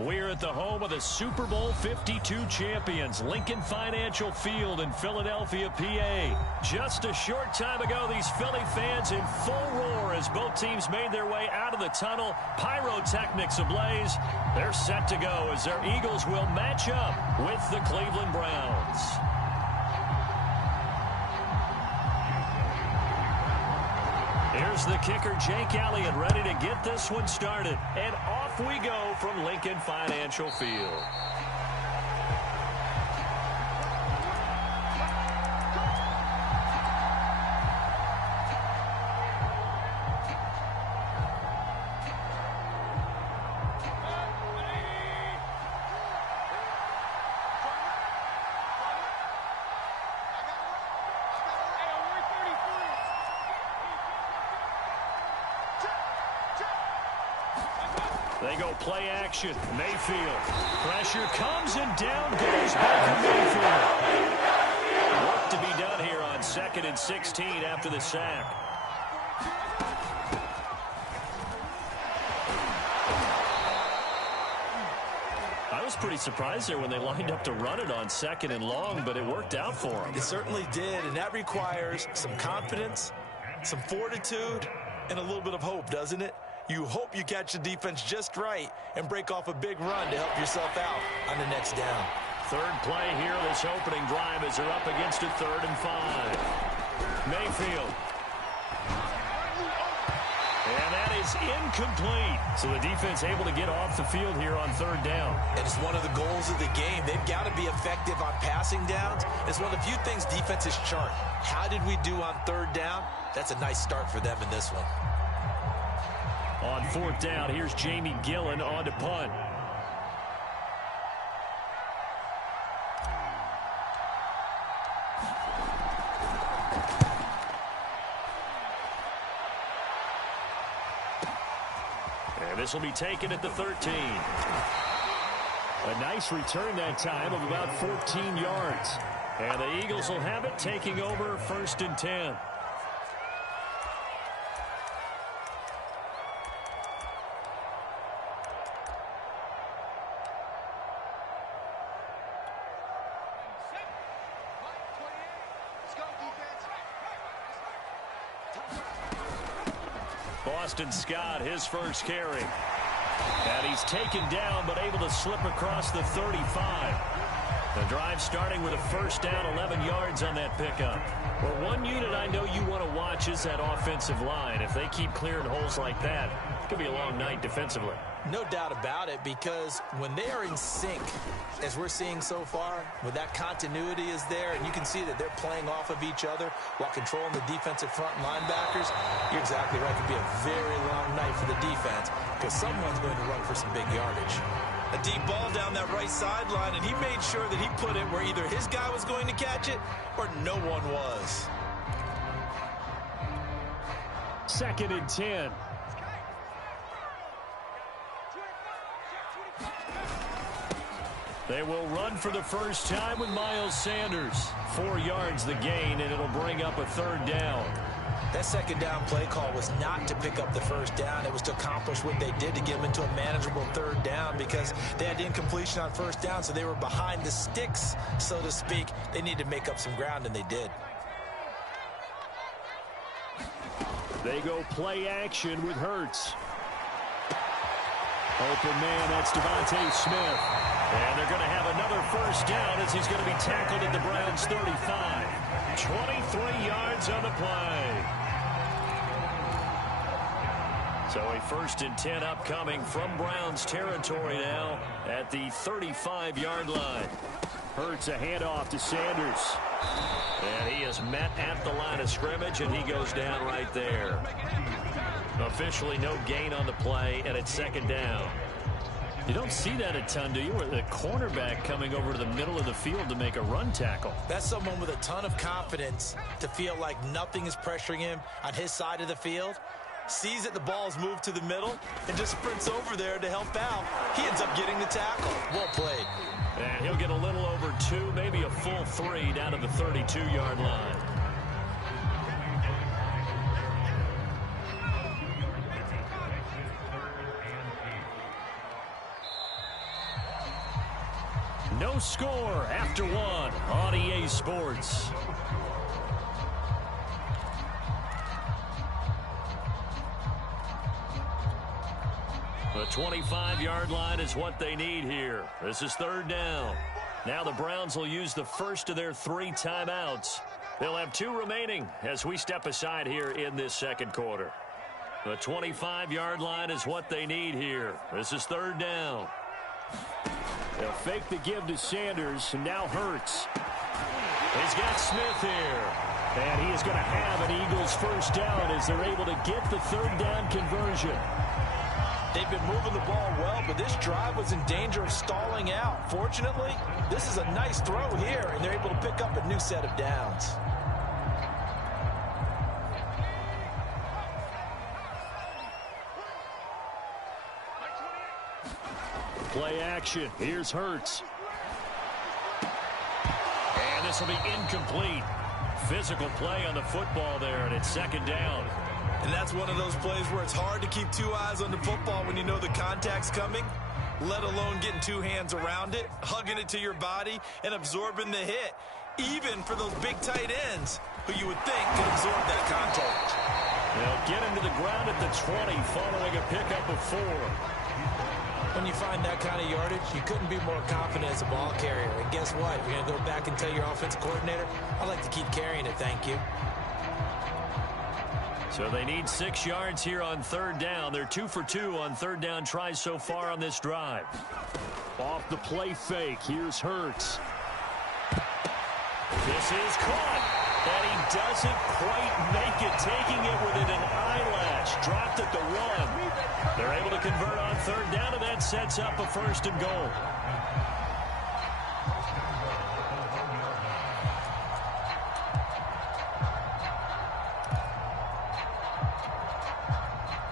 We're at the home of the Super Bowl 52 champions, Lincoln Financial Field in Philadelphia, PA. Just a short time ago, these Philly fans in full roar as both teams made their way out of the tunnel. Pyrotechnics ablaze. They're set to go as their Eagles will match up with the Cleveland Browns. Here's the kicker, Jake Elliott, ready to get this one started. And off we go from Lincoln Financial Field. They go play action. Mayfield. Pressure comes and down goes Baker Mayfield. Work to be done here on 2nd and 16 after the sack. I was pretty surprised there when they lined up to run it on 2nd and long, but it worked out for them. It certainly did, and that requires some confidence, some fortitude, and a little bit of hope, doesn't it? You hope you catch the defense just right and break off a big run to help yourself out on the next down. Third play here, this opening drive as they're up against a 3rd and 5. Mayfield. And that is incomplete. So the defense able to get off the field here on 3rd down. And it's one of the goals of the game. They've got to be effective on passing downs. It's one of the few things defenses chart. How did we do on 3rd down? That's a nice start for them in this one. On 4th down, here's Jamie Gillen on to punt. And this will be taken at the 13. A nice return that time of about 14 yards. And the Eagles will have it, taking over 1st and 10. Boston Scott, his first carry. And he's taken down, but able to slip across the 35. The drive starting with a 1st down, 11 yards on that pickup. Well, one unit I know you want to watch is that offensive line. If they keep clearing holes like that, it could be a long night defensively. No doubt about it, because when they are in sync, as we're seeing so far, when that continuity is there, and you can see that they're playing off of each other while controlling the defensive front linebackers, you're exactly right. It could be a very long night for the defense because someone's going to run for some big yardage. A deep ball down that right sideline, and he made sure that he put it where either his guy was going to catch it or no one was. 2nd and 10. They will run for the first time with Miles Sanders. 4 yards the gain, and it'll bring up a 3rd down. That 2nd down play call was not to pick up the 1st down. It was to accomplish what they did to get them into a manageable 3rd down because they had incompletion on 1st down, so they were behind the sticks, so to speak. They needed to make up some ground, and they did. They go play action with Hurts. Open man, that's Devontae Smith. And they're going to have another 1st down as he's going to be tackled at the Browns' 35. 23 yards on the play. So a 1st and 10 upcoming from Browns territory now at the 35-yard line. Hurts a handoff to Sanders. And he is met at the line of scrimmage, and he goes down right there. Officially no gain on the play, and it's 2nd down. You don't see that a ton, do you? Where the cornerback coming over to the middle of the field to make a run tackle. That's someone with a ton of confidence to feel like nothing is pressuring him on his side of the field. Sees that the ball's moved to the middle and just sprints over there to help out. He ends up getting the tackle. Well played. And he'll get a little over 2, maybe a full 3 down to the 32-yard line. more after one on EA Sports. The 25-yard line is what they need here. This is third down. Now the Browns will use the first of their 3 timeouts. They'll have 2 remaining as we step aside here in this second quarter. The 25-yard line is what they need here. This is third down. They'll fake the give to Sanders, and now Hurts. He's got Smith here. And he is going to have an Eagles first down as they're able to get the third down conversion. They've been moving the ball well, but this drive was in danger of stalling out. Fortunately, this is a nice throw here, and they're able to pick up a new set of downs. Play action. Here's Hurts. And this will be incomplete. Physical play on the football there, and it's second down. And that's one of those plays where it's hard to keep 2 eyes on the football when you know the contact's coming, let alone getting 2 hands around it, hugging it to your body, and absorbing the hit, even for those big tight ends who you would think could absorb that contact. They'll get him to the ground at the 20 following a pickup of 4. When you find that kind of yardage, you couldn't be more confident as a ball carrier. And guess what? You're going to go back and tell your offensive coordinator, I'd like to keep carrying it, thank you. So they need 6 yards here on third down. They're 2 for 2 on third down tries so far on this drive. Off the play fake. Here's Hurts. This is caught. And he doesn't quite make it, taking it within an eyelash. Dropped at the 1. They're able to convert on third down, and that sets up a first and goal.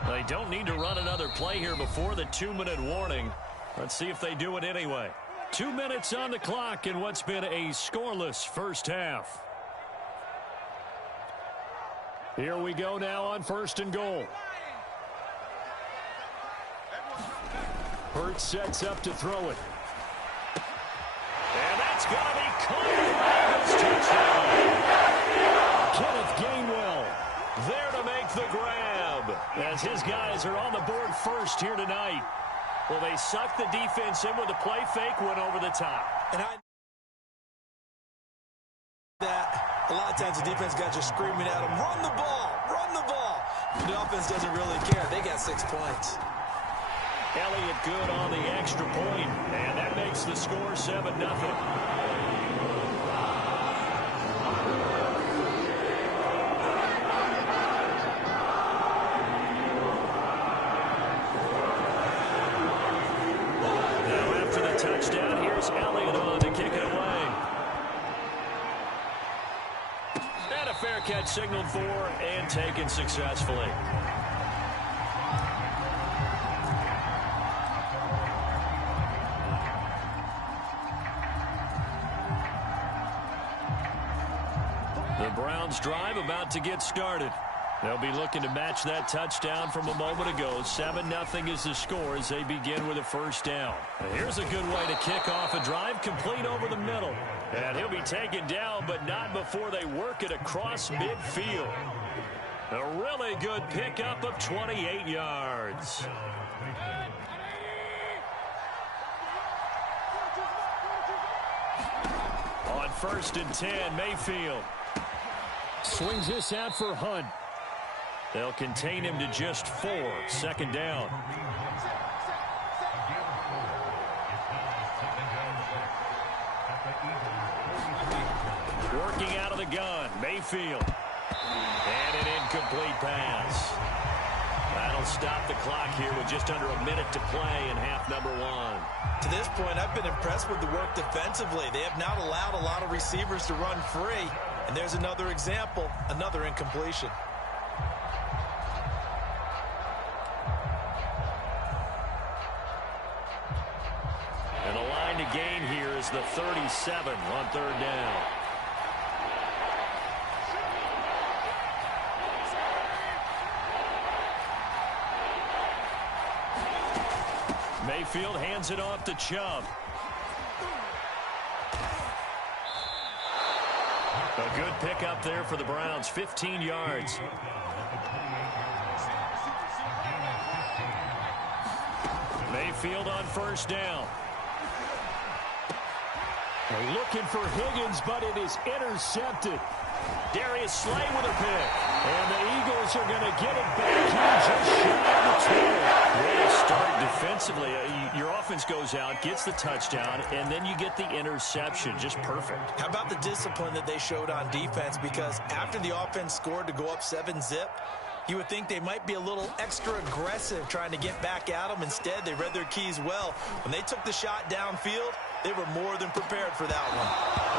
They don't need to run another play here before the 2-minute warning. Let's see if they do it anyway. 2 minutes on the clock in what's been a scoreless first half. Here we go now on first and goal. Hurts sets up to throw it. And that's going to be caught. Touchdown. Kenneth Gainwell there to make the grab as his guys are on the board first here tonight. Well, they sucked the defense in with a play fake, went over the top. And a lot of times the defense guys are screaming at them, run the ball, run the ball. The offense doesn't really care. They got 6 points. Elliott good on the extra point, and that makes the score 7-0. Now after the touchdown, here's Elliott on to kick it away. And a fair catch signaled for and taken successfully. Browns drive about to get started. They'll be looking to match that touchdown from a moment ago. 7-0 is the score as they begin with a first down. And here's a good way to kick off a drive, complete over the middle. And he'll be taken down, but not before they work it across midfield. A really good pickup of 28 yards. On first and 10, Mayfield swings this out for Hunt. They'll contain him to just 4. Second down. Working out of the gun, Mayfield. And an incomplete pass. That'll stop the clock here with just under a minute to play in half number 1. To this point, I've been impressed with the work defensively. They have not allowed a lot of receivers to run free. And there's another example, another incompletion. And the line to gain here is the 37 on third down. Mayfield hands it off to Chubb. A good pickup there for the Browns, 15 yards. Mayfield on first down. They're looking for Higgins, but it is intercepted. Darius Slay with a pick. And the Eagles are going to get it back here just shy of the 20. Way to start defensively. Your offense goes out, gets the touchdown, and then you get the interception. Just perfect. How about the discipline that they showed on defense? Because after the offense scored to go up 7-zip, you would think they might be a little extra aggressive trying to get back at them. Instead, they read their keys well. When they took the shot downfield, they were more than prepared for that one.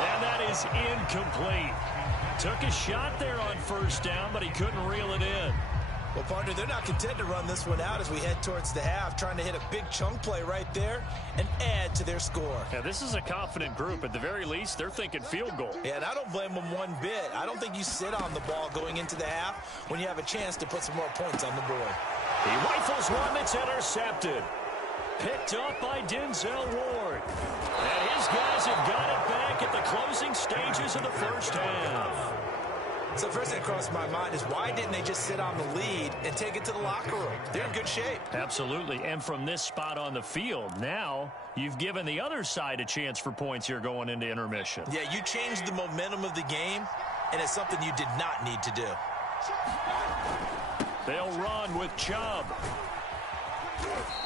And that is incomplete. Took a shot there on first down, but he couldn't reel it in. Well, partner, they're not content to run this one out as we head towards the half, trying to hit a big chunk play right there and add to their score. Yeah, this is a confident group. At the very least, they're thinking field goal. Yeah, and I don't blame them one bit. I don't think you sit on the ball going into the half when you have a chance to put some more points on the board. He rifles one that's intercepted. Picked up by Denzel Ward. And his guys have got it back at the closing stages of the first half. So the first thing that crossed my mind is why didn't they just sit on the lead and take it to the locker room? They're in good shape. Absolutely. And from this spot on the field, now you've given the other side a chance for points here going into intermission. Yeah, you changed the momentum of the game, and it's something you did not need to do. They'll run with Chubb.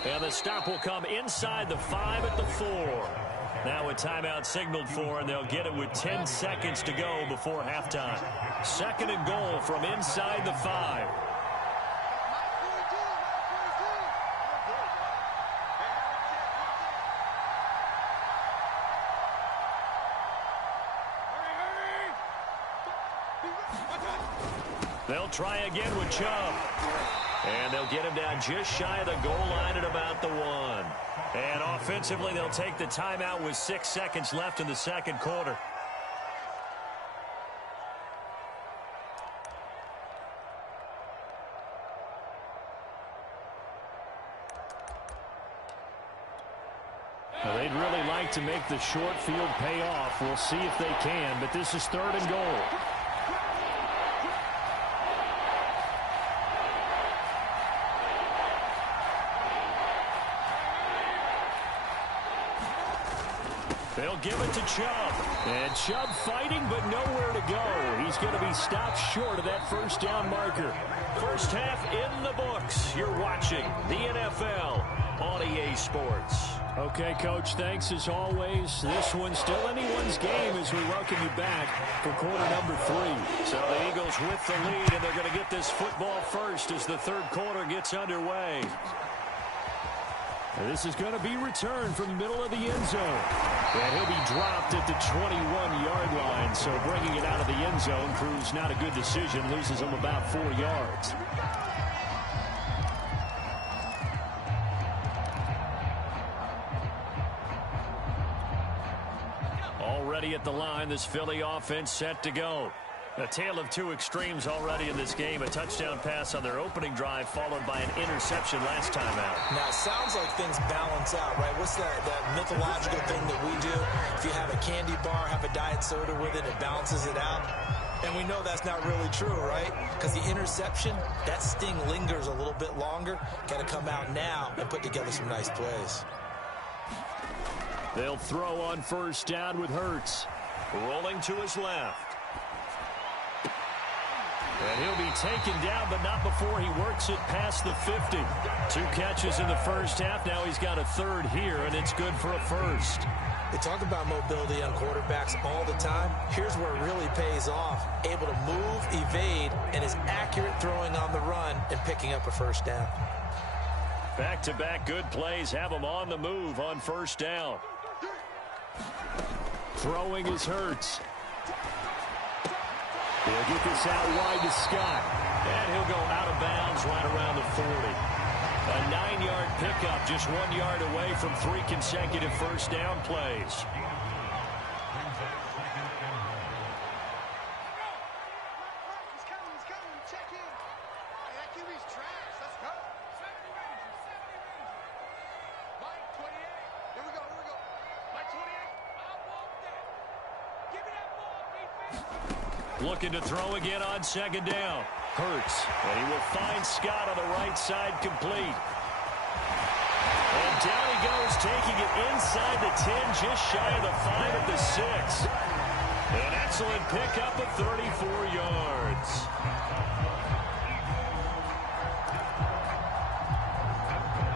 And the stop will come inside the 5 at the 4. Now a timeout signaled for, and they'll get it with 10 seconds to go before halftime. Second and goal from inside the 5. They'll try again with Chubb. And they'll get him down just shy of the goal line at about the 1. And offensively, they'll take the timeout with 6 seconds left in the second quarter. Now, they'd really like to make the short field pay off. We'll see if they can, but this is third and goal. They'll give it to Chubb. And Chubb fighting, but nowhere to go. He's going to be stopped short of that first down marker. First half in the books. You're watching the NFL on EA Sports. Okay, Coach, thanks as always. This one's still anyone's game as we welcome you back for quarter number 3. So the Eagles with the lead, and they're going to get this football first as the third quarter gets underway. And this is going to be returned from the middle of the end zone. And he'll be dropped at the 21-yard line. So bringing it out of the end zone proves not a good decision. Loses him about 4 yards. Already at the line, this Philly offense set to go. A tale of two extremes already in this game. A touchdown pass on their opening drive followed by an interception last time out. Now, it sounds like things balance out, right? What's that mythological thing that we do? If you have a candy bar, have a diet soda with it, it balances it out. And we know that's not really true, right? Because the interception, that sting lingers a little bit longer. Got to come out now and put together some nice plays. They'll throw on first down with Hurts. Rolling to his left. And he'll be taken down, but not before he works it past the 50. 2 catches in the first half. Now he's got a third here, and it's good for a first. They talk about mobility on quarterbacks all the time. Here's where it really pays off. Able to move, evade, and is accurate throwing on the run and picking up a first down. Back-to-back good plays have him on the move on first down. Throwing is Hurts. He'll get this out wide to Scott. And he'll go out of bounds right around the 40. A 9-yard pickup, just 1 yard away from 3 consecutive first down plays. Looking to throw again on second down. Hurts, and he will find Scott on the right side, complete. And down he goes, taking it inside the 10, just shy of the 5 at the 6. An excellent pickup of 34 yards.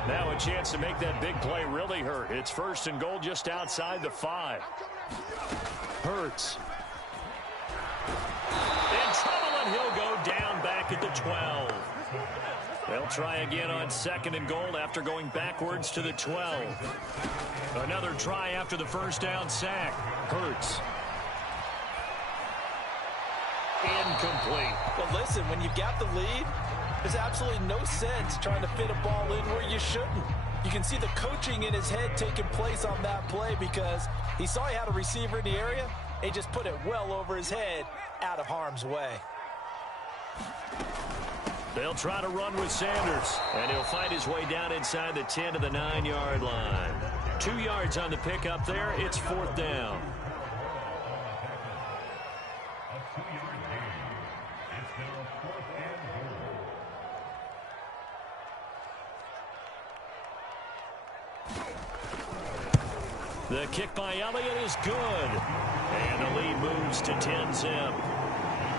Now a chance to make that big play really hurt. It's first and goal just outside the 5. Hurts. In trouble, and he'll go down back at the 12. They'll try again on second and goal after going backwards to the 12. Another try after the first down sack. Hurts. Incomplete. Well, listen, when you've got the lead, there's absolutely no sense trying to fit a ball in where you shouldn't. You can see the coaching in his head taking place on that play because he saw he had a receiver in the area. He just put it well over his head out of harm's way. They'll try to run with Sanders, and he'll find his way down inside the 10 to the 9-yard line. 2 yards on the pickup there. It's fourth down. The kick by Elliott is good. And the lead moves to 10-zip.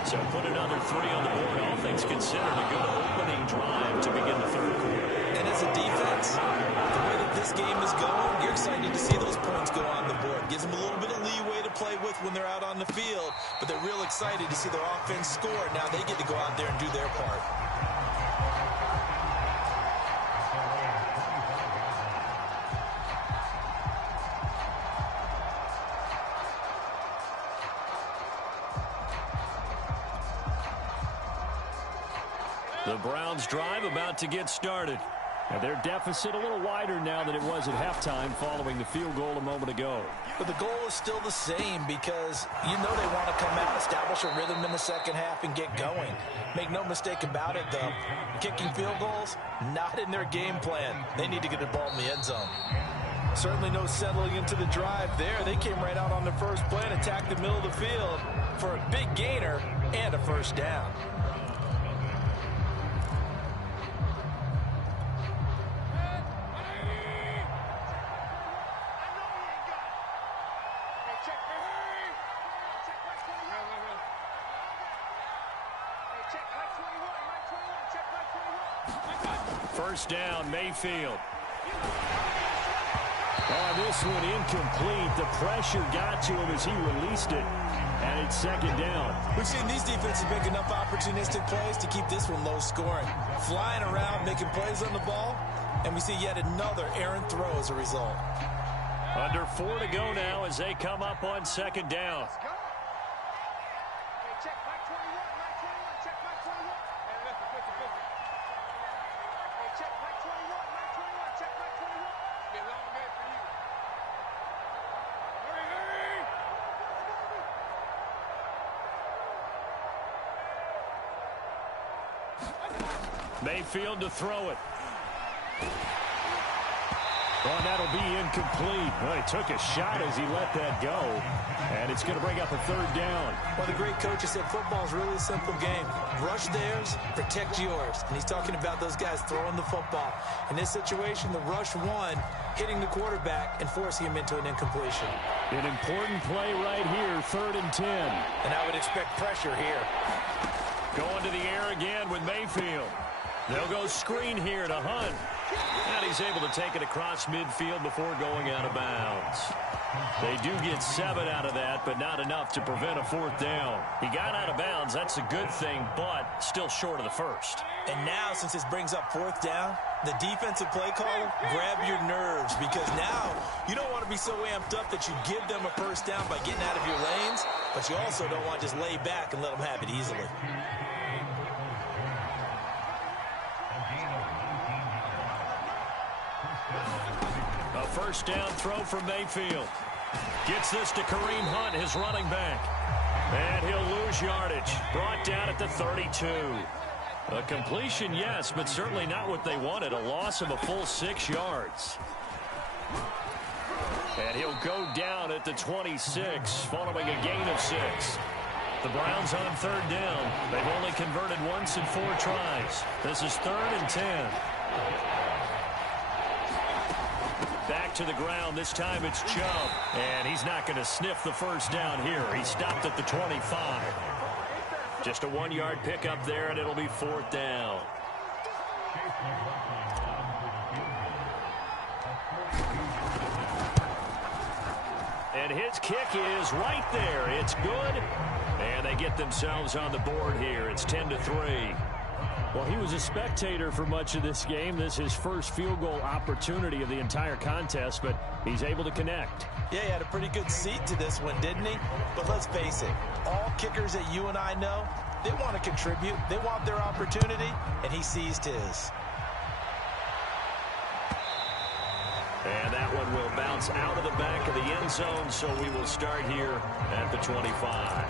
So put another 3 on the board. All things considered, a good opening drive to begin the third quarter. And as a defense, the way that this game is going, you're excited to see those points go on the board. Gives them a little bit of leeway to play with when they're out on the field. But they're real excited to see their offense score. Now they get to go out there and do their part. The Browns drive about to get started. And their deficit a little wider now than it was at halftime following the field goal a moment ago. But the goal is still the same because you know they want to come out, establish a rhythm in the second half, and get going. Make no mistake about it, though. Kicking field goals, not in their game plan. They need to get the ball in the end zone. Certainly no settling into the drive there. They came right out on the first play and attacked the middle of the field for a big gainer and a first down. First down, Mayfield. Oh, this one incomplete. The pressure got to him as he released it. And it's second down. We've seen these defenses make enough opportunistic plays to keep this one low scoring. Flying around, making plays on the ball. And we see yet another errant throw as a result. Under 4 to go now as they come up on second down. Mayfield to throw it. Oh, that'll be incomplete. Well, he took a shot as he let that go. And it's going to bring up a third down. Well, the great coach has said football is really a simple game. Rush theirs, protect yours. And he's talking about those guys throwing the football. In this situation, the rush won, hitting the quarterback and forcing him into an incompletion. An important play right here, 3rd and 10. And I would expect pressure here. Going to the air again with Mayfield. They'll go screen here to Hunt. And he's able to take it across midfield before going out of bounds. They do get 7 out of that, but not enough to prevent a 4th down. He got out of bounds. That's a good thing, but still short of the first. And now, since this brings up 4th down, the defensive play caller, grab your nerves, because now you don't want to be so amped up that you give them a first down by getting out of your lanes, but you also don't want to just lay back and let them have it easily. A first down throw from Mayfield. Gets this to Kareem Hunt, his running back. And he'll lose yardage. Brought down at the 32. A completion, yes, but certainly not what they wanted. A loss of a full 6 yards. And he'll go down at the 26, following a gain of 6. The Browns on third down. They've only converted once in 4 tries. This is 3rd and 10. Back to the ground. This time it's Chubb. And he's not going to sniff the first down here. He stopped at the 25. Just a 1-yard pickup there, and it'll be 4th down. And his kick is right there. It's good. And they get themselves on the board here. It's 10-3. Well, he was a spectator for much of this game. This is his first field goal opportunity of the entire contest, but he's able to connect. Yeah, he had a pretty good seat to this one, didn't he? But let's face it, all kickers that you and I know, they want to contribute. They want their opportunity, and he seized his. And that one will bounce out of the back of the end zone, so we will start here at the 25.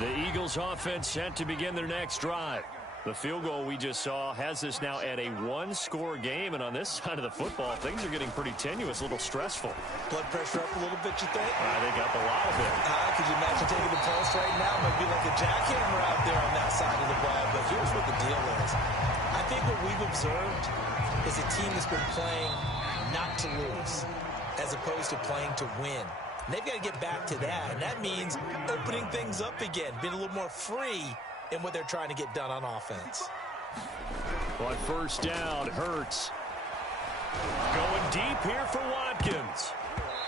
The Eagles offense set to begin their next drive. The field goal we just saw has us now at a 1-score game, and on this side of the football, things are getting pretty tenuous, a little stressful. Blood pressure up a little bit, you think? I think up a lot of it. Could you imagine taking the pulse right now? It might be like a jackhammer out there on that side of the ball, but here's what the deal is. I think what we've observed is a team that's been playing not to lose as opposed to playing to win. And they've got to get back to that, and that means opening things up again, being a little more free in what they're trying to get done on offense. On first down, Hurts. Going deep here for Watkins.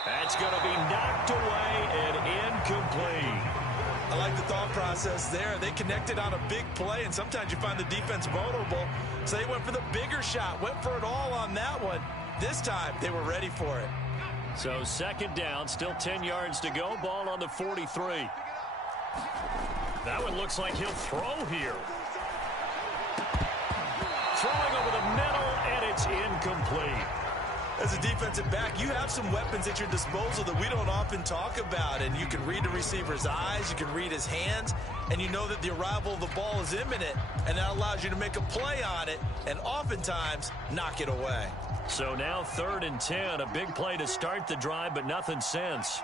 That's going to be knocked away and incomplete. I like the thought process there. They connected on a big play, and sometimes you find the defense vulnerable. So they went for the bigger shot, went for it all on that one. This time, they were ready for it. So 2nd down, still 10 yards to go. Ball on the 43. That one looks like he'll throw here. Throwing over the middle, and it's incomplete. As a defensive back, you have some weapons at your disposal that we don't often talk about. And you can read the receiver's eyes, you can read his hands, and you know that the arrival of the ball is imminent. And that allows you to make a play on it and oftentimes knock it away. So now 3rd and 10, a big play to start the drive, but nothing since.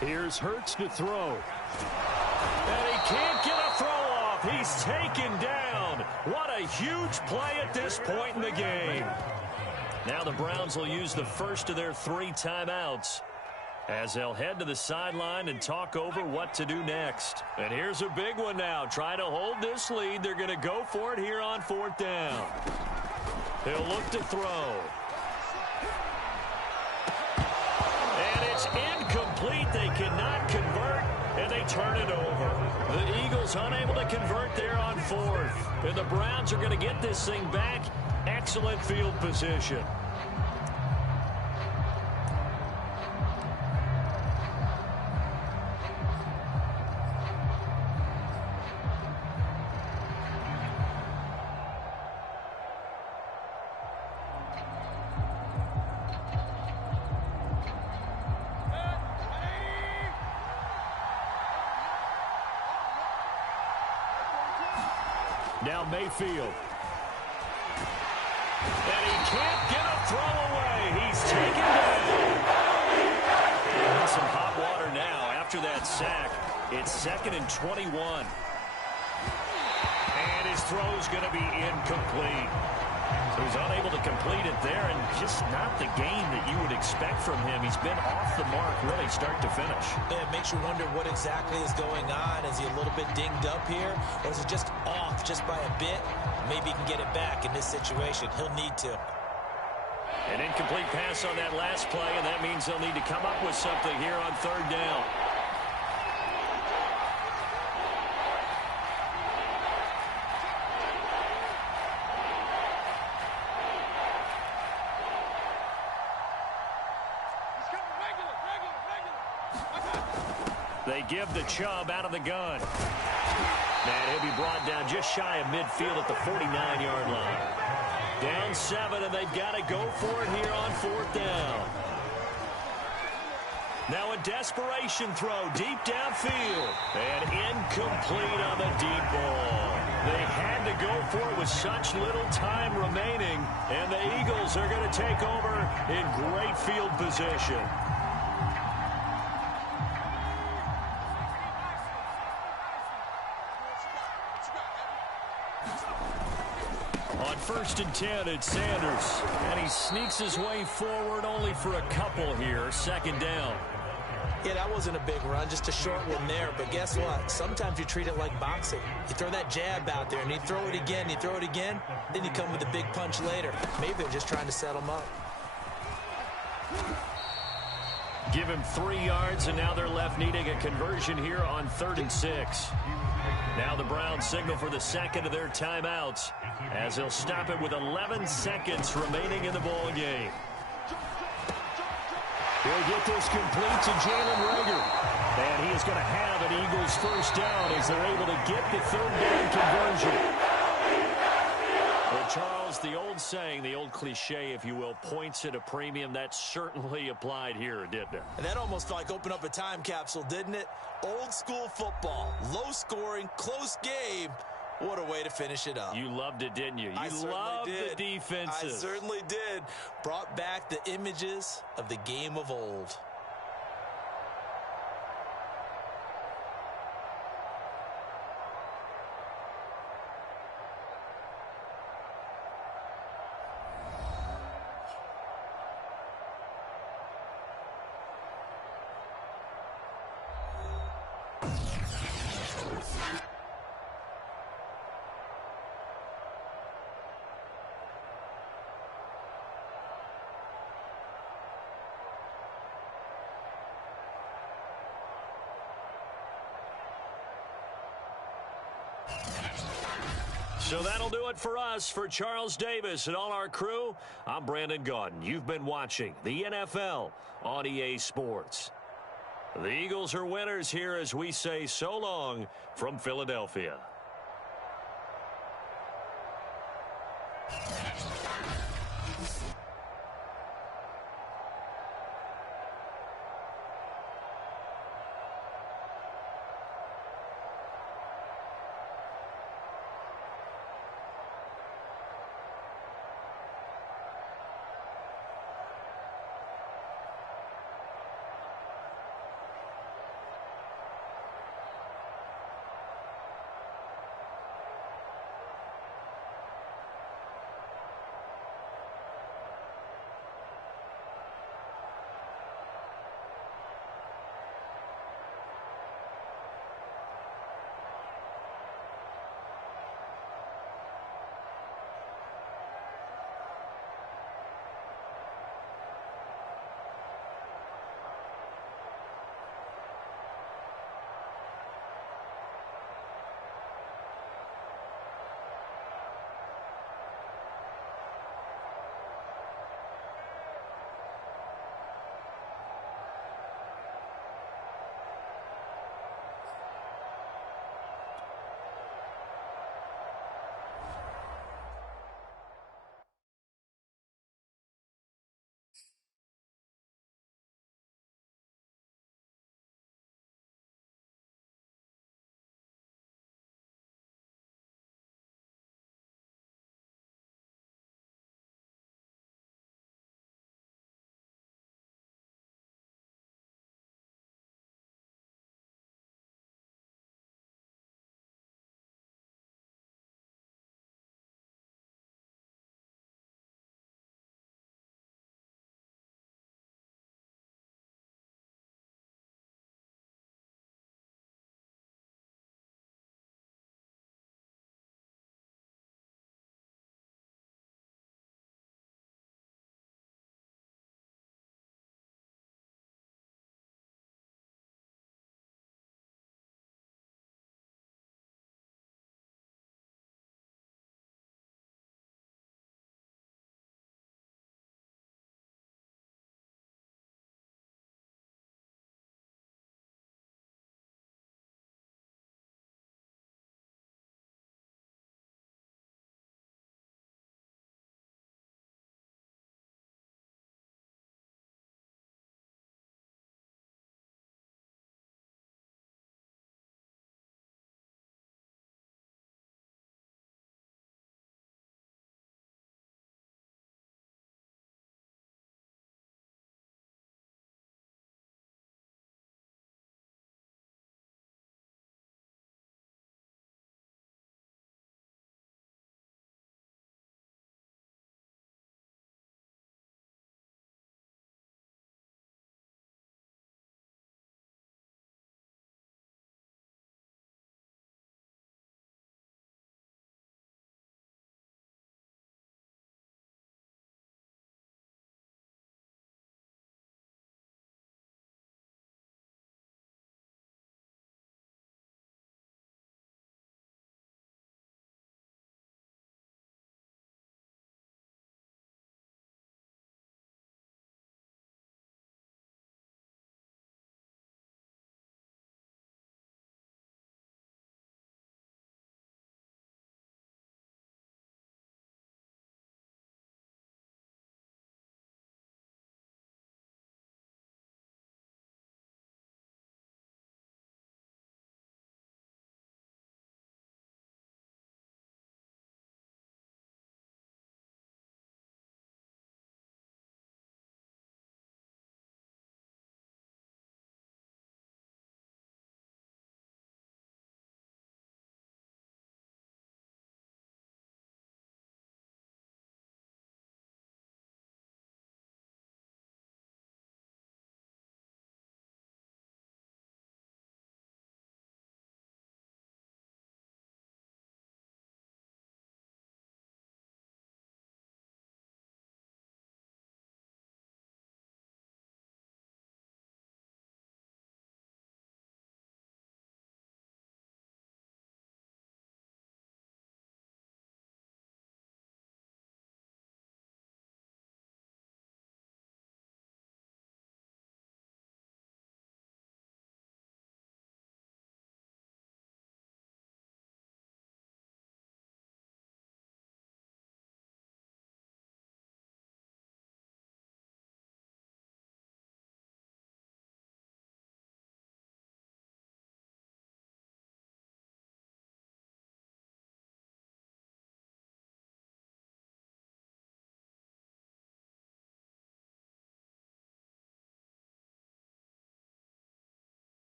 Here's Hurts to throw. And he can't get a throw off. He's taken down. What a huge play at this point in the game. Now the Browns will use the first of their 3 timeouts as they'll head to the sideline and talk over what to do next. And here's a big one now. Trying to hold this lead. They're going to go for it here on 4th down. He'll look to throw. And it's incomplete. They cannot convert, and they turn it over. The Eagles unable to convert there on 4th. And the Browns are going to get this thing back. Excellent field position. Now Mayfield. And he can't get a throw away. He's taken down. And some hot water now after that sack. It's 2nd and 21. And his throw's going to be incomplete. So he's unable to complete it there, and just not the game that you would expect from him. He's been off the mark really start to finish. Yeah, it makes you wonder what exactly is going on. Is he a little bit dinged up here, or is it just off just by a bit? Maybe he can get it back in this situation. He'll need to. An incomplete pass on that last play, and that means they'll need to come up with something here on 3rd down. They give the Chubb out of the gun. And he'll be brought down just shy of midfield at the 49-yard line. Down 7, and they've got to go for it here on 4th down. Now a desperation throw deep downfield. And incomplete on the deep ball. They had to go for it with such little time remaining. And the Eagles are going to take over in great field position. On 1st and 10, it's Sanders. And he sneaks his way forward only for a couple here. 2nd down. Yeah, that wasn't a big run, just a short one there. But guess what? Sometimes you treat it like boxing. You throw that jab out there, and you throw it again, then you come with a big punch later. Maybe they're just trying to set him up. Give him 3 yards, and now they're left needing a conversion here on 3rd and 6. Now the Browns signal for the second of their timeouts as they'll stop it with 11 seconds remaining in the ball game. He'll get this complete to Jalen Reagor. And he is going to have an Eagles first down as they're able to get the 3rd down conversion. Well, Charles, the old saying, the old cliche, if you will, points at a premium, that certainly applied here, didn't it? And that almost like opened up a time capsule, didn't it? Old school football, low scoring, close game. What a way to finish it up. You loved it, didn't you? You loved the defenses. I certainly did. Brought back the images of the game of old. So that'll do it for us. For Charles Davis and all our crew, I'm Brandon Gaudin. You've been watching the NFL on EA Sports. The Eagles are winners here as we say so long from Philadelphia.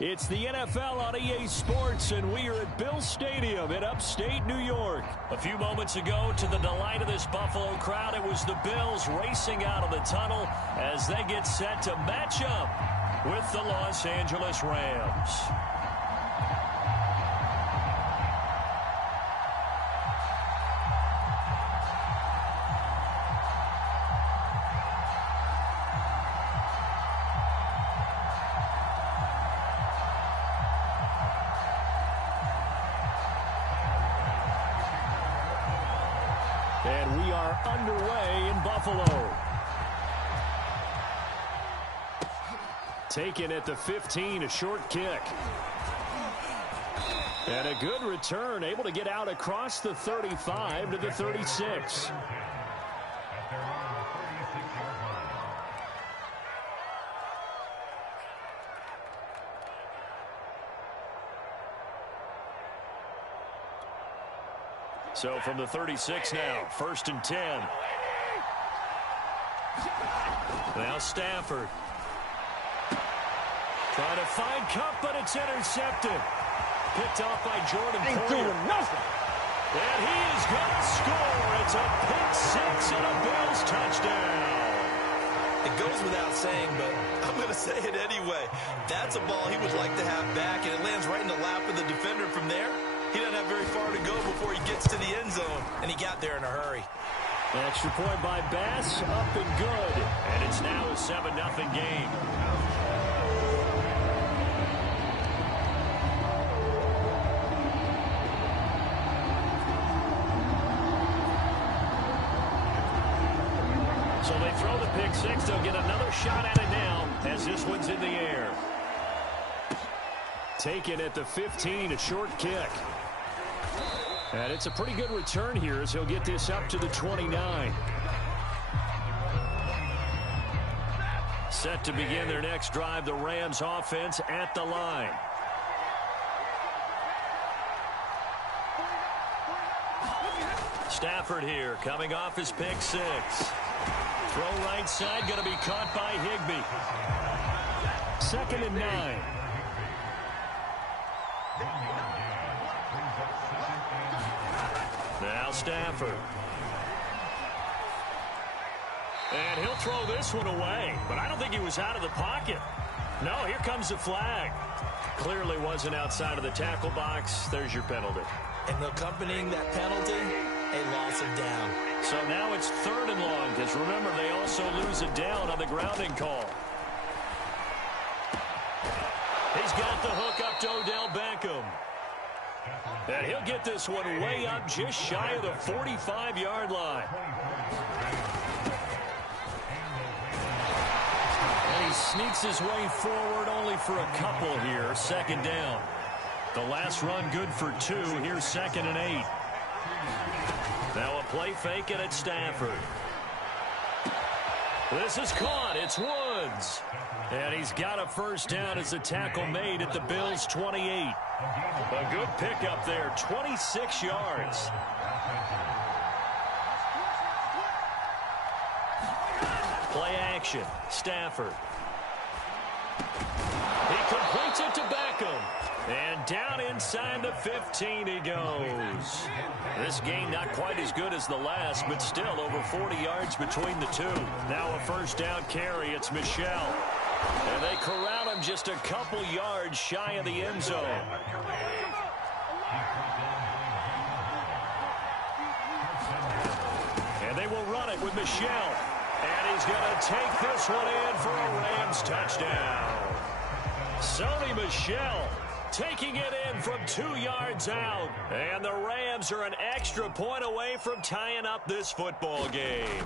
It's the NFL on EA Sports, and we are at Bill Stadium in upstate New York. A few moments ago, to the delight of this Buffalo crowd, it was the Bills racing out of the tunnel as they get set to match up with the Los Angeles Rams. And we are underway in Buffalo. Taken at the 15, a short kick. And a good return, able to get out across the 35 to the 36. So from the 36 now, 1st and 10. Now Stafford. Trying to find Cup, but it's intercepted. Picked off by Jordan Poyer. And he is going to score. It's a pick six and a Bills touchdown. It goes without saying, but I'm going to say it anyway. That's a ball he would like to have back, and it lands right in the lap of the defender from there. He doesn't have very far to go before he gets to the end zone, and he got there in a hurry. Extra point by Bass, up and good. And it's now a 7-0 game. So they throw the pick six. They'll get another shot at it now as this one's in the air. Taken at the 15, a short kick. And it's a pretty good return here as he'll get this up to the 29. Set to begin their next drive, the Rams offense at the line. Stafford here, coming off his pick six. Throw right side, going to be caught by Higbee. 2nd and 9. Now Stafford. And he'll throw this one away, but I don't think he was out of the pocket. No, here comes the flag. Clearly wasn't outside of the tackle box. There's your penalty. And accompanying that penalty, a loss of down. So now it's 3rd and long, because remember, they also lose a down on the grounding call. He's got the hook up to Odell Beckham. And he'll get this one way up just shy of the 45-yard line. And he sneaks his way forward only for a couple here. 2nd down. The last run good for 2. Here's 2nd and 8. Now a play fake, and it's Stafford. This is caught. It's Woods. And he's got a 1st down as the tackle made at the Bills' 28. A good pickup there, 26 yards. Play action, Stafford. He completes it to Beckham. And down inside the 15 he goes. This game not quite as good as the last, but still over 40 yards between the two. Now a 1st down carry, it's Michel. And they corral him just a couple yards shy of the end zone. And they will run it with Michel. And he's going to take this one in for a Rams touchdown. Sony Michel taking it in from 2 yards out. And the Rams are an extra point away from tying up this football game.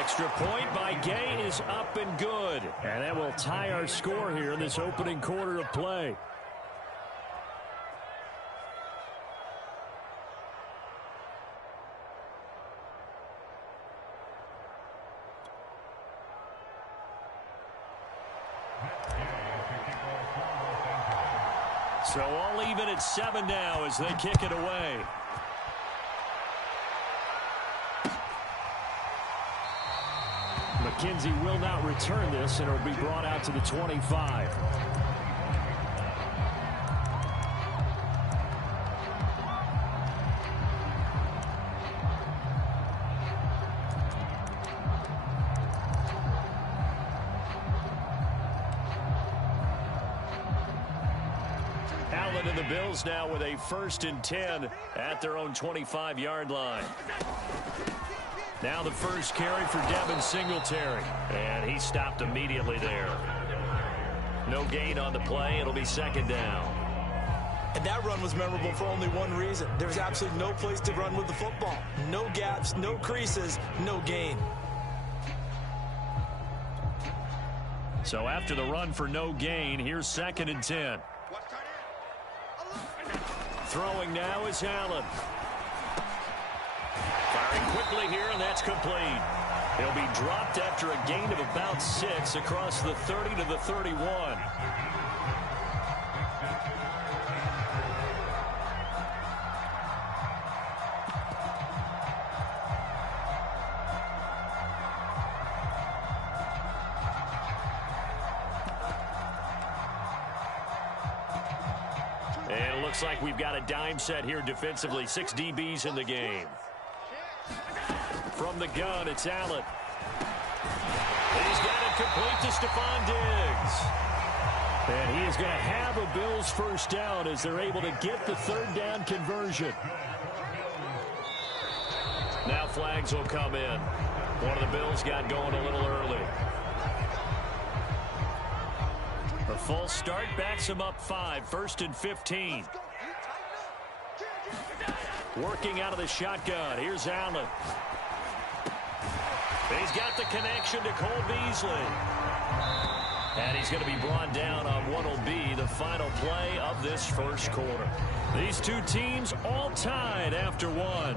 Extra point by Gay is up and good. And that will tie our score here in this opening quarter of play. So all even at 7 now as they kick it away. McKenzie will not return this, and it'll be brought out to the 25. Allen and the Bills now with a 1st and 10 at their own 25-yard line. Now the first carry for Devin Singletary. And he stopped immediately there. No gain on the play. It'll be 2nd down. And that run was memorable for only one reason. There's absolutely no place to run with the football. No gaps, no creases, no gain. So after the run for no gain, here's 2nd and 10. Throwing now is Allen. Firing quickly here, and that's complete. He'll be dropped after a gain of about 6 across the 30 to the 31. And it looks like we've got a dime set here defensively. 6 DBs in the game. From the gun, it's Allen. He's got it complete to Stephon Diggs. And he is going to have a Bills first down as they're able to get the 3rd down conversion. Now flags will come in. One of the Bills got going a little early. A false start backs him up 5. 1st and 15. Working out of the shotgun. Here's Allen. He's got the connection to Cole Beasley. And he's going to be brought down on what will be the final play of this first quarter. These two teams all tied after 1.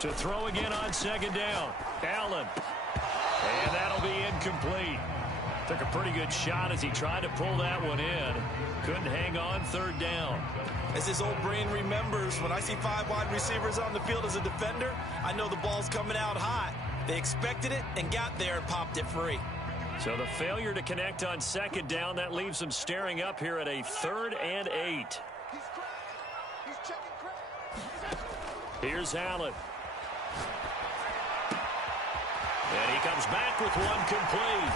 To throw again on 2nd down. Allen. And that'll be incomplete. Took a pretty good shot as he tried to pull that one in. Couldn't hang on 3rd down. As his old brain remembers, when I see 5 wide receivers on the field as a defender, I know the ball's coming out hot. They expected it and got there and popped it free. So the failure to connect on 2nd down, that leaves them staring up here at a 3rd and 8. Here's Allen. And he comes back with one complete.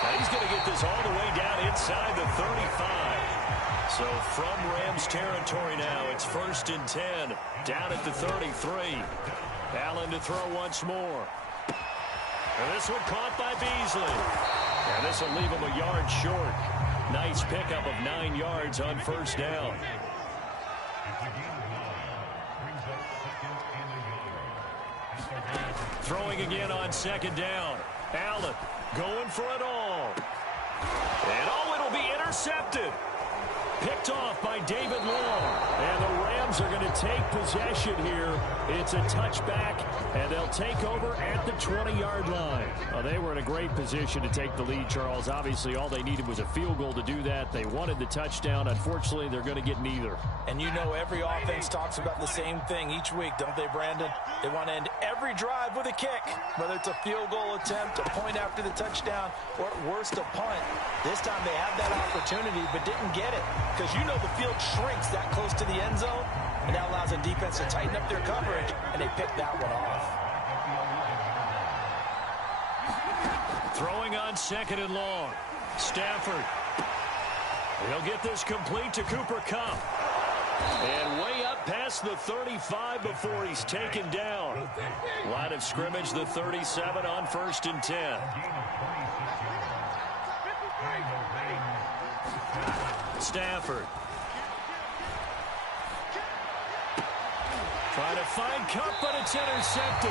Now he's going to get this all the way down inside the 35. So from Rams territory now, it's 1st and 10. Down at the 33. Allen to throw once more. And this one caught by Beasley. And this will leave him a yard short. Nice pickup of 9 yards on 1st down. Throwing again on 2nd down. Allen going for it all. And it'll be intercepted. Picked off by David Long. And the Rams are going to take possession here. It's a touchback, and they'll take over at the 20-yard line. Well, they were in a great position to take the lead, Charles. Obviously, all they needed was a field goal to do that. They wanted the touchdown. Unfortunately, they're going to get neither. And you know every offense talks about the same thing each week, don't they, Brandon? They want to end every drive with a kick, whether it's a field goal attempt, a point after the touchdown, or at worst, a punt. This time they had that opportunity but didn't get it because you know the field shrinks that close to the end zone, and that allows the defense to tighten up their coverage, and they picked that one off. Throwing on 2nd and long. Stafford. He'll get this complete to Cooper Kupp. And way up past the 35 before he's taken down. Line of scrimmage, the 37 on 1st and 10. Stafford. Trying to find Kupp, but it's intercepted.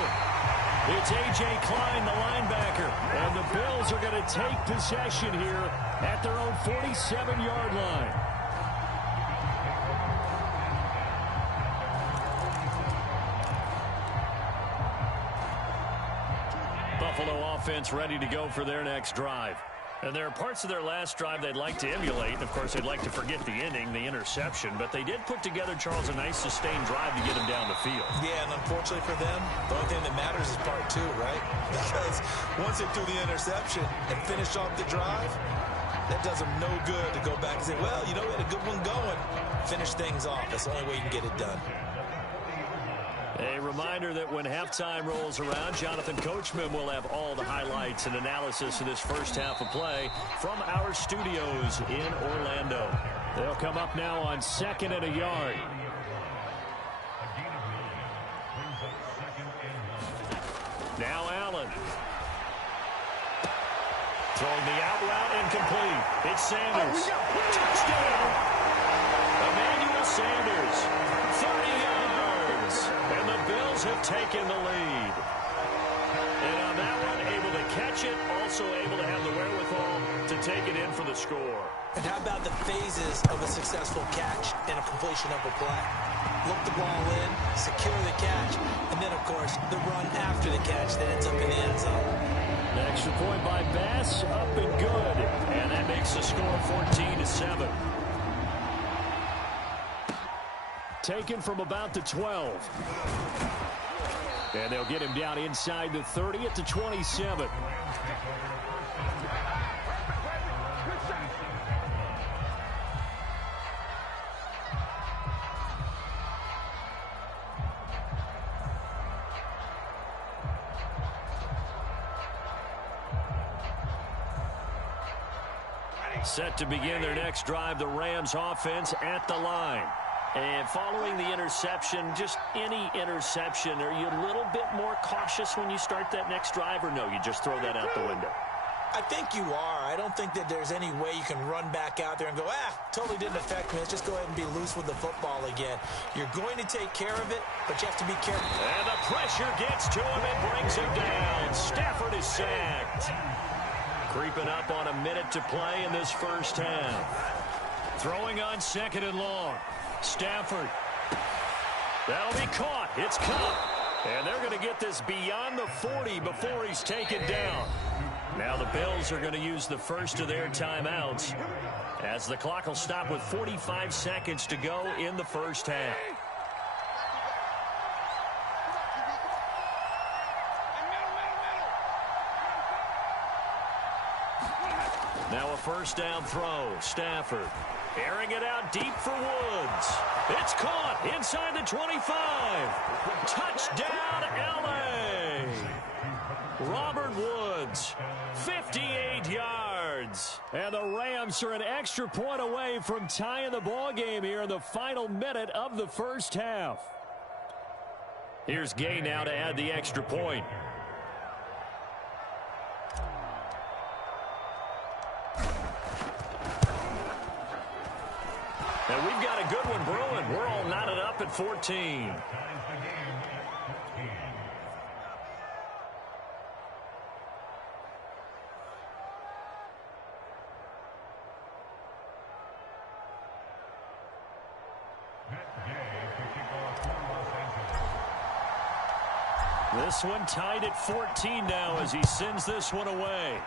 It's A.J. Klein, the linebacker. And the Bills are going to take possession here at their own 47-yard line. Buffalo offense ready to go for their next drive. And there are parts of their last drive they'd like to emulate. And, of course, they'd like to forget the ending, the interception. But they did put together, Charles, a nice sustained drive to get them down the field. Yeah, and unfortunately for them, the only thing that matters is part two, right? Because once they threw the interception and finished off the drive, that does them no good to go back and say, well, you know, we had a good one going. Finish things off. That's the only way you can get it done. A reminder that when halftime rolls around, Jonathan Coachman will have all the highlights and analysis of this first half of play from our studios in Orlando. They'll come up now on 2nd and a yard. Now Allen. Throwing the out route incomplete. It's Sanders. Touchdown! Emmanuel Sanders. 30 yards. And the Bills have taken the lead. And on that one, able to catch it, also able to have the wherewithal to take it in for the score. And how about the phases of a successful catch and a completion of a play? Look the ball in, secure the catch, and then, of course, the run after the catch that ends up in the end zone. An extra point by Bass, up and good. And that makes the score 14-7. Taken from about the 12. And they'll get him down inside the 30 at the 27. Set to begin their next drive, the Rams offense at the line. And following the interception, just any interception, are you a little bit more cautious when you start that next drive, or no, you just throw that out the window? I think you are. I don't think that there's any way you can run back out there and go, totally didn't affect me. Let's just go ahead and be loose with the football again. You're going to take care of it, but you have to be careful. And the pressure gets to him and brings him down. Stafford is sacked. Creeping up on a minute to play in this first half. Throwing on 2nd and long. Stafford. That'll be caught. It's caught. And they're going to get this beyond the 40 before he's taken down. Now the Bills are going to use the first of their timeouts as the clock will stop with 45 seconds to go in the first half. Now a first down throw. Stafford airing it out deep for Woods. It's caught inside the 25. Touchdown, L.A. Robert Woods, 58 yards. And the Rams are an extra point away from tying the ball game here in the final minute of the first half. Here's Gay now to add the extra point. And we've got a good one brewing. We're all knotted up at 14. This one tied at 14 now as he sends this one away.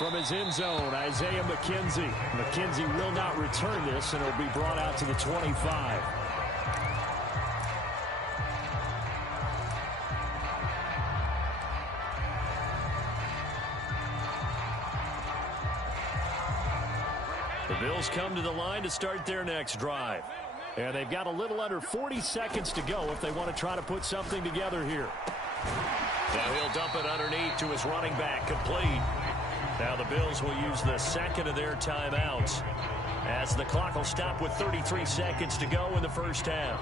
From his end zone, Isaiah McKenzie. McKenzie will not return this, and it'll be brought out to the 25. The Bills come to the line to start their next drive. And they've got a little under 40 seconds to go if they want to try to put something together here. Now he'll dump it underneath to his running back, complete. Now the Bills will use the second of their timeouts as the clock will stop with 33 seconds to go in the first half.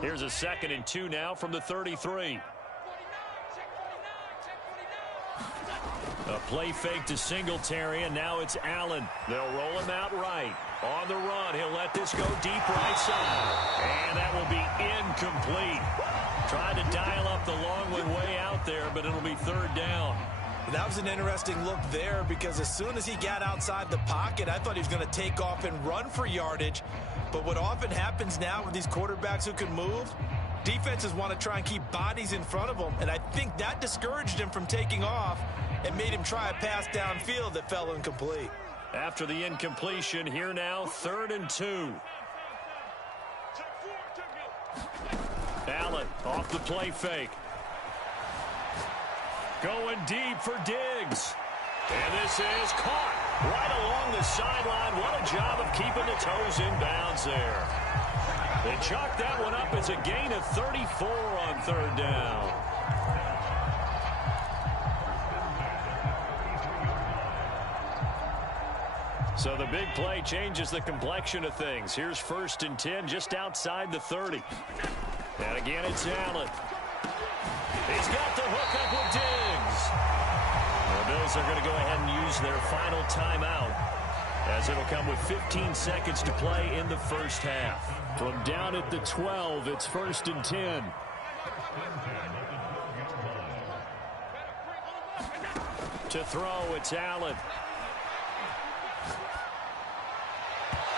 Here's a 2nd and 2 now from the 33. A play fake to Singletary, and now it's Allen. They'll roll him out right. On the run, he'll let this go deep right side. And that will be incomplete. Trying to dial up the long one way out there, but it'll be third down. That was an interesting look there because as soon as he got outside the pocket, I thought he was going to take off and run for yardage. But what often happens now with these quarterbacks who can move, defenses want to try and keep bodies in front of them, and I think that discouraged him from taking off and made him try a pass downfield that fell incomplete. After the incompletion, here now, 3rd and 2. Allen off the play fake. Going deep for Diggs. And this is caught right along the sideline. What a job of keeping the toes in bounds there. They chalk that one up as a gain of 34 on 3rd down. So the big play changes the complexion of things. Here's 1st and 10 just outside the 30. And again, it's Allen. He's got the hook up with Diggs. The Bills are going to go ahead and use their final timeout, as it'll come with 15 seconds to play in the first half. From down at the 12, it's 1st and 10. To throw, it's Allen.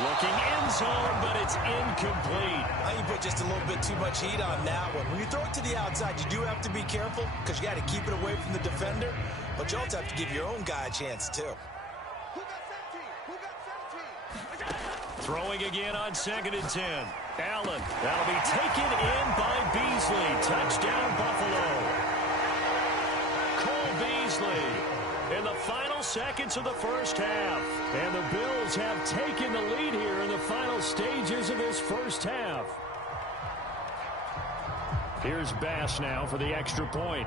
Looking end zone, but it's incomplete. I think you put just a little bit too much heat on that one. When you throw it to the outside, you do have to be careful because you got to keep it away from the defender, but you also have to give your own guy a chance too. Throwing again on 2nd and 10. Allen. That'll be taken in by Beasley. Touchdown, Buffalo. Cole Beasley in the final seconds of the first half. And the Bills have taken the lead here in the final stages of this first half. Here's Bass now for the extra point.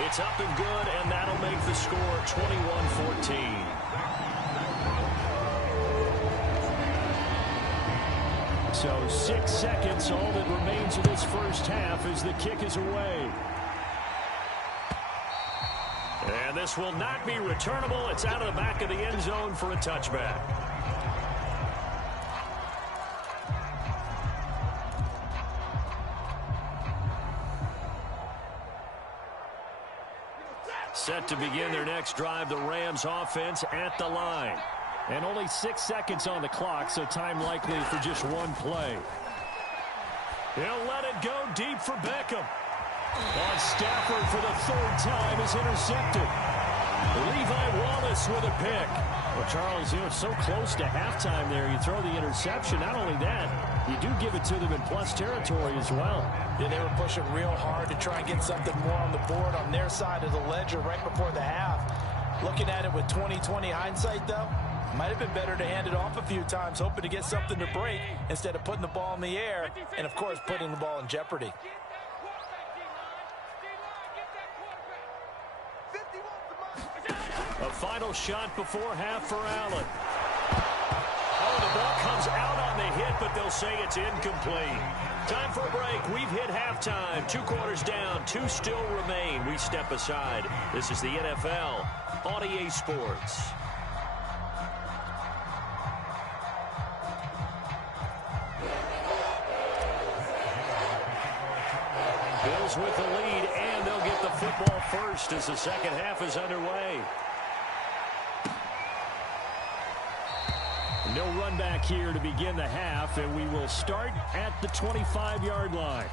It's up and good, and that'll make the score 21-14. So 6 seconds, all that remains of this first half as the kick is away. And this will not be returnable. It's out of the back of the end zone for a touchback. Set to begin their next drive, the Rams offense at the line. And only 6 seconds on the clock, so time likely for just one play. He'll let it go deep for Beckham. On Stafford for the 3rd time is intercepted. Levi Wallace with a pick. Well, Charles, it's so close to halftime there. You throw the interception. Not only that, you do give it to them in plus territory as well. Yeah, they were pushing real hard to try and get something more on the board on their side of the ledger right before the half. Looking at it with 20/20 hindsight, though, might have been better to hand it off a few times, hoping to get something to break instead of putting the ball in the air and, of course, putting the ball in jeopardy. A final shot before half for Allen. Oh, the ball comes out on the hit, but they'll say it's incomplete. Time for a break. We've hit halftime. 2 quarters down. 2 still remain. We step aside. This is the NFL on EA Sports. Bills with the lead, and they'll get the football first as the second half is underway. No run back here to begin the half, and we will start at the 25-yard line.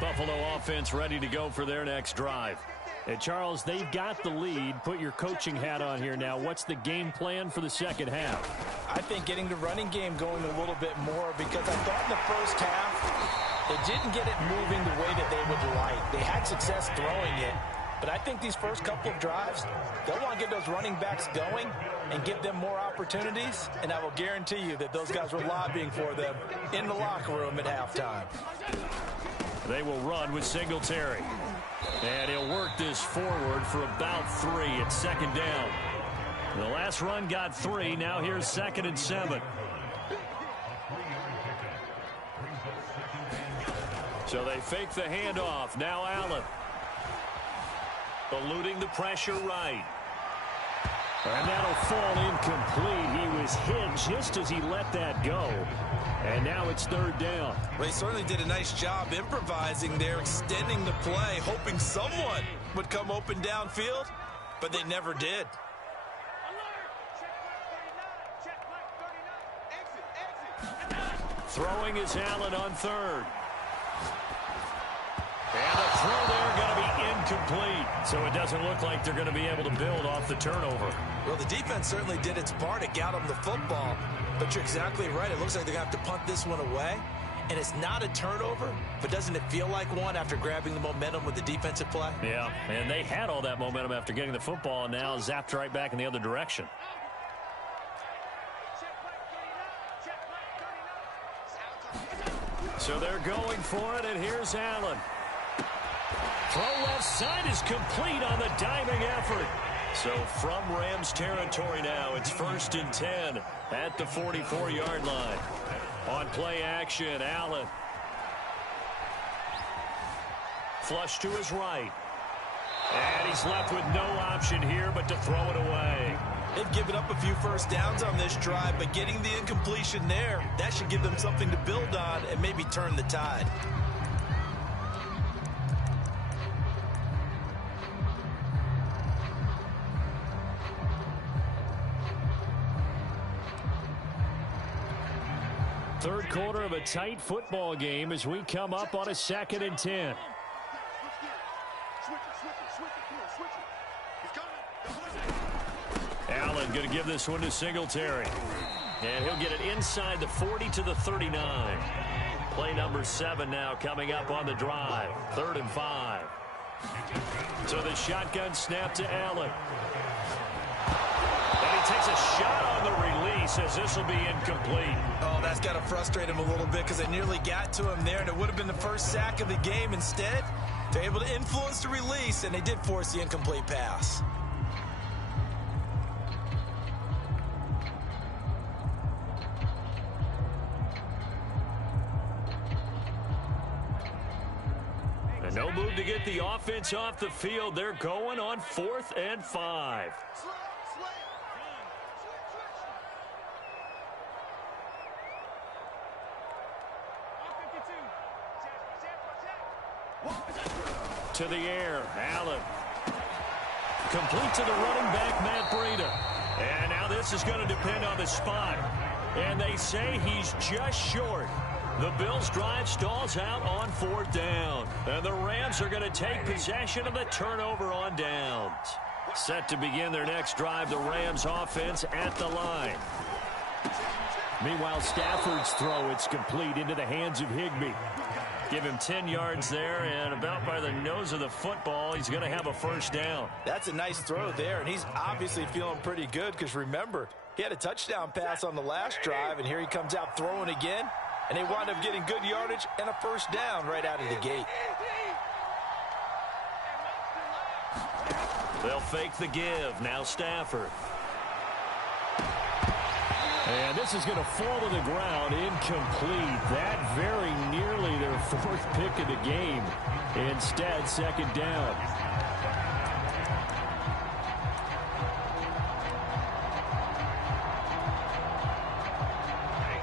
Buffalo offense ready to go for their next drive. And Charles, they've got the lead. Put your coaching hat on here now. What's the game plan for the second half? I think getting the running game going a little bit more, because I thought in the first half they didn't get it moving the way that they would like. They had success throwing it, But I think these first couple of drives, they'll want to get those running backs going and give them more opportunities. And I will guarantee you that those guys were lobbying for them in the locker room at halftime. They will run with Singletary. And he'll work this forward for about 3 at second down. The last run got 3. Now here's 2nd and 7. So they fake the handoff. Now Allen. Eluding the pressure right. And that'll fall incomplete. He was hit just as he let that go. And now it's 3rd down. Well, he certainly did a nice job improvising there, extending the play, hoping someone would come open downfield, but they never did. Throwing is Allen on 3rd. And the throw there going to be incomplete. So it doesn't look like they're going to be able to build off the turnover. Well, the defense certainly did its part to get them the football. But you're exactly right. It looks like they're going to have to punt this one away. And it's not a turnover, but doesn't it feel like one after grabbing the momentum with the defensive play? Yeah, and they had all that momentum after getting the football, and now zapped right back in the other direction. So they're going for it, and here's Allen. Throw left side is complete on the diving effort. So from Rams territory now, it's 1st and 10 at the 44-yard line. On play action, Allen. Flush to his right. And he's left with no option here but to throw it away. They've given up a few first downs on this drive, but getting the incompletion there, that should give them something to build on and maybe turn the tide. Third quarter of a tight football game as we come up on a 2nd and 10. Allen going to give this one to Singletary. And he'll get it inside the 40 to the 39. Play number 7 now coming up on the drive. 3rd and 5. So the shotgun snap to Allen. And he takes a shot on the release as this will be incomplete. Oh, that's got to frustrate him a little bit because they nearly got to him there, and it would have been the first sack of the game. Instead, they're able to influence the release, and they did force the incomplete pass. And no move to get the offense off the field. They're going on 4th and 5. To the air, Allen. Complete to the running back, Matt Breida. And now this is going to depend on the spot. And they say he's just short. The Bills' drive stalls out on 4th down. And the Rams are going to take possession of the turnover on downs. Set to begin their next drive, the Rams offense at the line. Meanwhile, Stafford's throw, it's complete into the hands of Higbee. Give him 10 yards there, and about by the nose of the football, he's going to have a 1st down. That's a nice throw there, and he's obviously feeling pretty good because, remember, he had a touchdown pass on the last drive, and here he comes out throwing again, and they wind up getting good yardage and a 1st down right out of the gate. They'll fake the give. Now Stafford. And this is going to fall to the ground, incomplete. That very nearly their 4th pick of the game. Instead, 2nd down.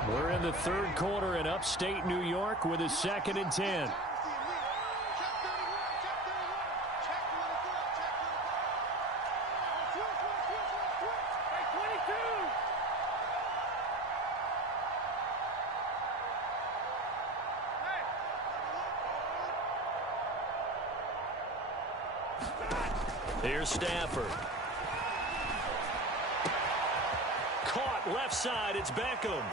We're in the 3rd quarter in upstate New York with a 2nd and 10. Here's Stafford. Caught left side. It's Beckham.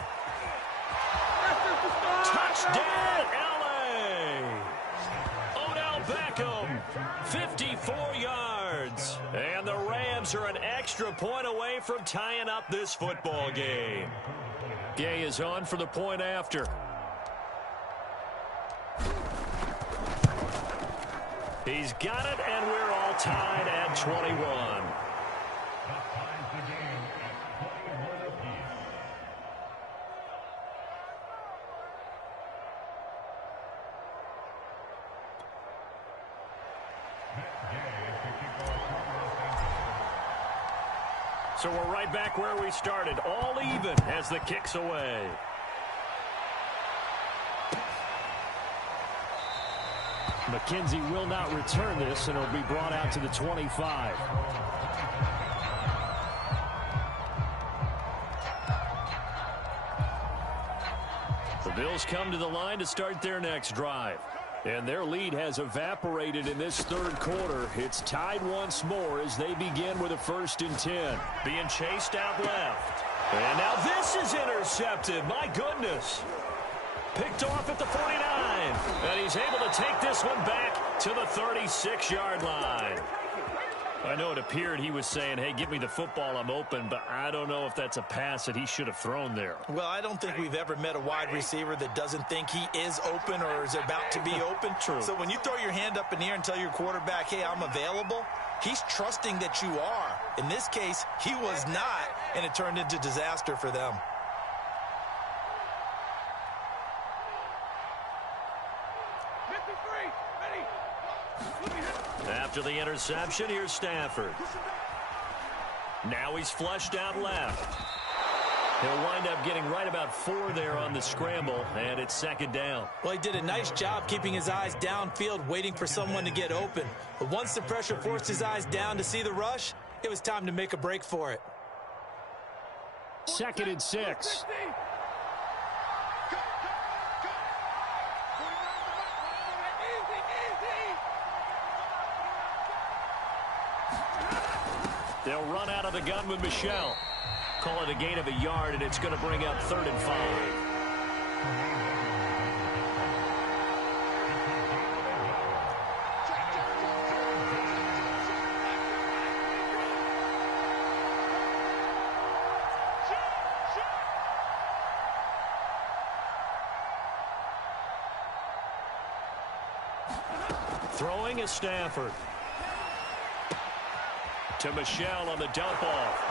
Touchdown, L.A. Odell Beckham, 54 yards. And the Rams are an extra point away from tying up this football game. Gay is on for the point after. He's got it, and we're all tied at 21. So we're right back where we started, all even as the kick's away. McKenzie will not return this, and it'll be brought out to the 25. The Bills come to the line to start their next drive. And their lead has evaporated in this third quarter. It's tied once more as they begin with a 1st and 10. Being chased out left. And now this is intercepted. My goodness. Picked off at the 49. And he's able to take this one back to the 36-yard line. I know it appeared he was saying, hey, give me the football, I'm open, but I don't know if that's a pass that he should have thrown there. Well, I don't think we've ever met a wide receiver that doesn't think he is open or is about to be open. True. So when you throw your hand up in the air and tell your quarterback, hey, I'm available, he's trusting that you are. In this case, he was not, and it turned into disaster for them. After the interception, here's Stafford. Now he's flushed out left. He'll wind up getting right about 4 there on the scramble, and it's 2nd down. Well, he did a nice job keeping his eyes downfield, waiting for someone to get open. But once the pressure forced his eyes down to see the rush, it was time to make a break for it. 2nd and 6. They'll run out of the gun with Michel. Call it a gain of a yard, and it's going to bring up 3rd and 5. Throwing is Stafford. To Michel on the dump off.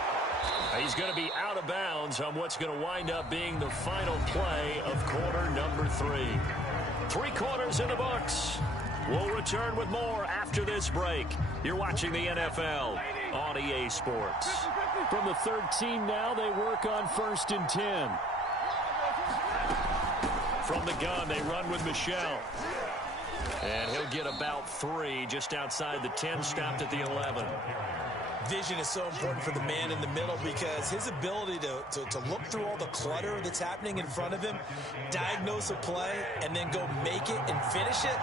He's going to be out of bounds on what's going to wind up being the final play of quarter number 3. 3 quarters in the books. We'll return with more after this break. You're watching the NFL on EA Sports. From the 13 now, they work on 1st and 10. From the gun, they run with Michel. And he'll get about 3 just outside the 10, stopped at the 11. Vision is so important for the man in the middle because his ability to look through all the clutter that's happening in front of him, diagnose a play, and then go make it and finish it,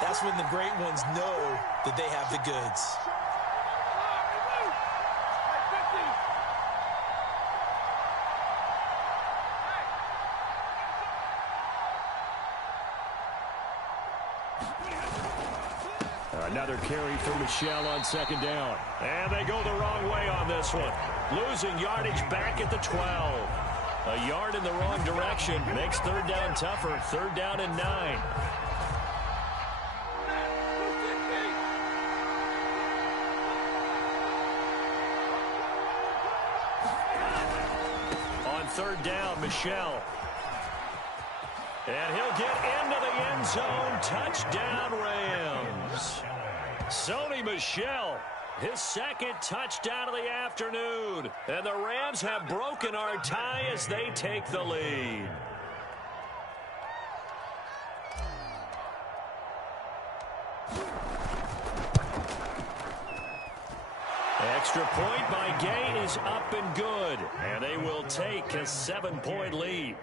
that's when the great ones know that they have the goods. Another carry for Michel on 2nd down. And they go the wrong way on this one. Losing yardage back at the 12. A yard in the wrong direction makes 3rd down tougher. 3rd down and 9. On 3rd down, Michel. And he'll get into the end zone. Touchdown, Rams. Sony Michel, his 2nd touchdown of the afternoon. And the Rams have broken our tie as they take the lead. Extra point by Gay is up and good. And they will take a 7-point lead.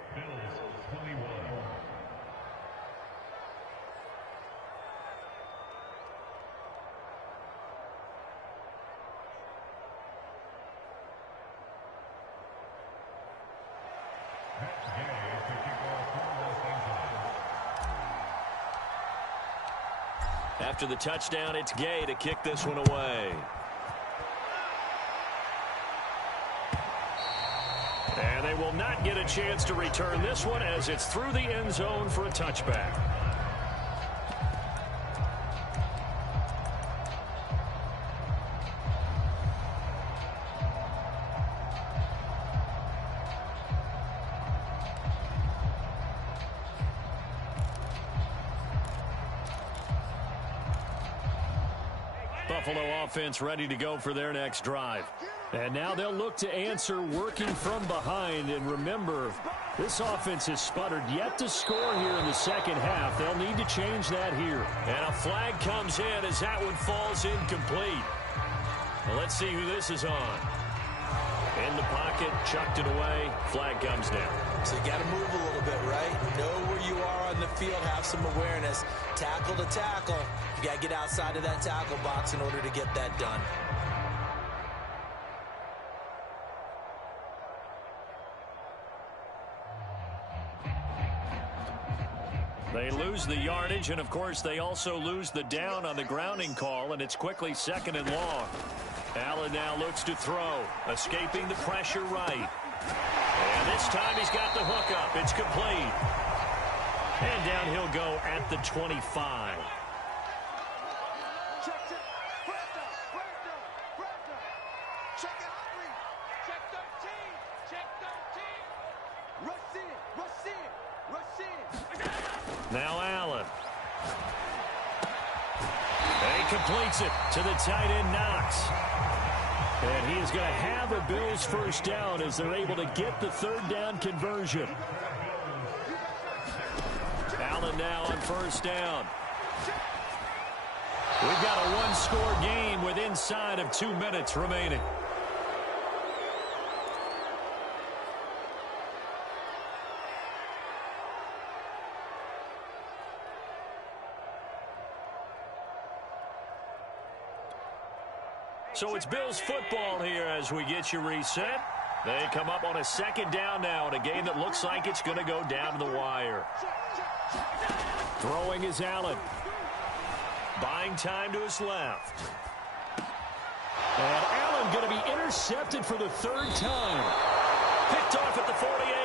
After the touchdown, it's Gay to kick this one away. And they will not get a chance to return this one as it's through the end zone for a touchback. Buffalo offense ready to go for their next drive. And now they'll look to answer working from behind. And remember, this offense has sputtered yet to score here in the second half. They'll need to change that here. And a flag comes in as that one falls incomplete. Well, let's see who this is on. In the pocket, chucked it away. Flag comes down. So you got to move a little bit, right? Know where you are on the field, have some awareness. Tackle to tackle. You got to get outside of that tackle box in order to get that done. They lose the yardage, and of course they also lose the down on the grounding call, and it's quickly 2nd and long. Allen now looks to throw, escaping the pressure right. And this time he's got the hook up. It's complete. And down he'll go at the 25. Now Allen. And he completes it to the tight end, Knox. And he is going to have a Bills first down as they're able to get the 3rd down conversion. Allen now on 1st down. We've got a one-score game with inside of 2 minutes remaining. So it's Bills football here as we get you reset. They come up on a 2nd down now in a game that looks like it's going to go down to the wire. Throwing is Allen. Buying time to his left. And Allen going to be intercepted for the 3rd time. Picked off at the 48.